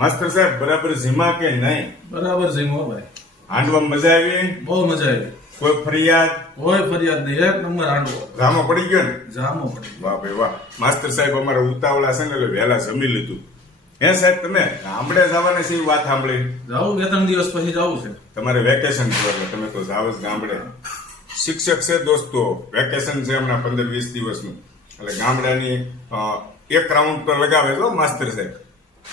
Master સાહેબ બરાબર ઝીમા કે નહીં? બરાબર ઝીમો ભાઈ. હાંડવા મજા આવી? બહુ મજા આવી. કોઈ ફરિયાદ? કોઈ ફરિયાદ નહીં. એક નંબર હાંડવો. જામો પડી ગયો ને? જામો પડી વાહ ભાઈ વાહ. માસ્ટર સાહેબ અમારા ઉતાવળા છે ને એટલે વહેલા જમી લીધું. હે સાહેબ તમે ગામડે જવાને છે વાત સાંભળી? જાવું બે ત્રણ દિવસ પછી જવું છે. તમારે વેકેશન છે એટલે તમે તો જાવ જ ગામડે. શિક્ષક છે દોસ્તો વેકેશન છે હમણાં પંદર વીસ દિવસનું. એટલે ગામડાની એક રાઉન્ડ પર લગાવે તો માસ્તર સાહેબ.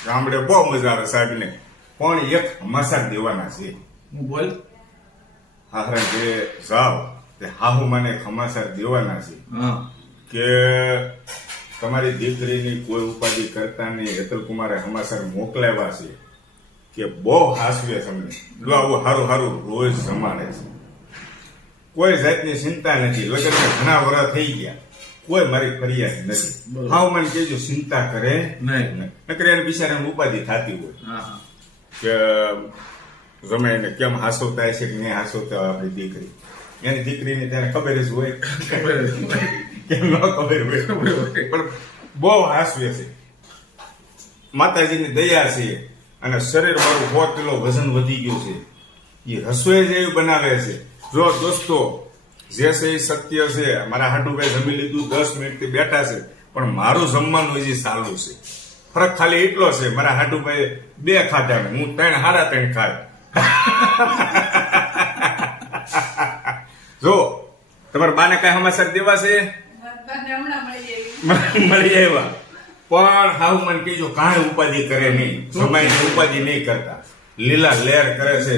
ગામડે બહુ મજા આવે સાહેબને. પણ એક હમાસા દેવાના છે. હું બોલ. હારા જે જાવ તે હાહુ મને ખમાસા દેવાના છે. કે તમારી દીકરીની કોઈ ઉપાધિ કરતા નહીં હેતલ કુમારે હમાસર મોકલાવ્યા છે. કે બહુ હાસવે તમને. આવું હારું હારું રોજ જમાડે છે. કોઈ જાતની ચિંતા નથી. લગ્ન ઘણા વર્ષ થઈ ગયા. કોઈ મારી ફરિયાદ નથી. હાવ મને કહેજો ચિંતા કરે. નહીં. નકર એને બિચારાને ઉપાધિ થતી હોય. કે ગમે એને કેમ હાસવતા હશે કે નહીં હાસવતા આપણી દીકરી. એની દીકરીને ત્યારે ખબર જ હોય. કેમ ન ખબર હોય. પણ બહુ હાસવે છે. માતાજીની દયા છે. અને શરીર મારું સો કિલો વજન વધી ગયું છે. એ રસોઈ જેવી બનાવે છે. જો દોસ્તો જે છે એ સત્ય છે. મારા હાડુભાઈ જમી લીધું દસ મિનિટથી બેઠા છે. પણ મારું જમવાનું હજી ચાલુ છે. ફરક ખાલી એટલો છે મારા હાડુભાઈ બે ખાધા હું ત્રણ હાડા ત્રણ ખાય. જો તમારા બાને કઈ સમાચાર દેવા છે? મળી આવ્યા. પણ હાવ મને કીજો કાંઈ ઉપાધિ કરે નહીં. જમાઈ ઉપાધિ નહીં કરતા. લીલા લેર કરે છે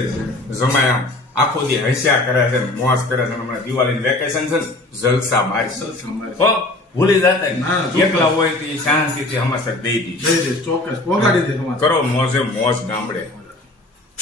જમાય. આમ આખો દી હસ્યા કરે છે મોજ કરે છે હમણાં દિવાળી વેકેશન છે જલસા મારી. ભૂલી જતા એકલા હોય તો શાંતિથી હમાસર દઈ દી ચોક્કસ. પોગાડી દે કરો મોજે મોજ ગામડે.